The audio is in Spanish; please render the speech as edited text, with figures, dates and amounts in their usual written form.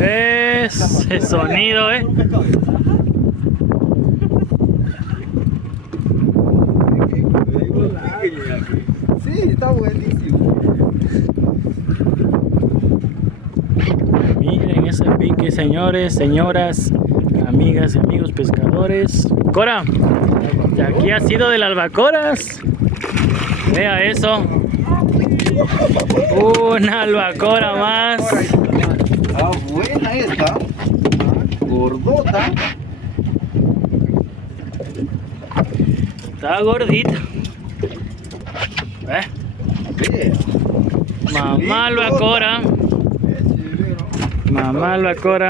Ese sonido, Sí, está buenísimo. Miren ese pique, señores, señoras, amigas y amigos pescadores. Cora, de aquí ha sido del albacoras. Vea eso. Una albacora más. Ah, buena esta. Gordota. Está gordita. Vea. Mamá albacora. Mamá albacora.